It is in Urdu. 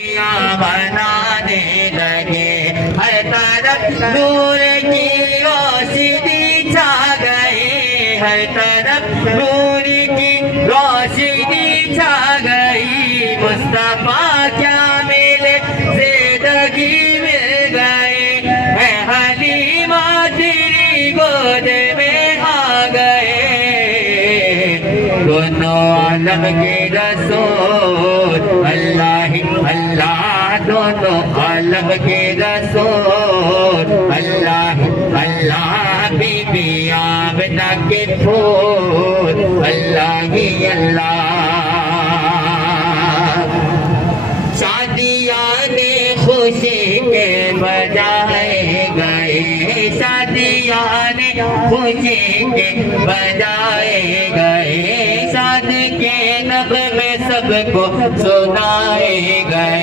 بنانے لگے ہر طرف نور کی روشنی چھا گئی ہر طرف نور کی روشنی چھا گئی مصطفیٰ کیا ملے زندگی مل گئی اے حلیمہ تیری گود میں آ گئے دونوں عالم کے رسول اللہ اللہ دونوں عالم کے رسول اللہ اللہ بی بی آمنہ کے پھول اللہ ہی اللہ شادیاں خوشی کے بجائے گئے شادیاں خوشی کے بجائے گئے شادی کے نغمے سب کو سنائے گئے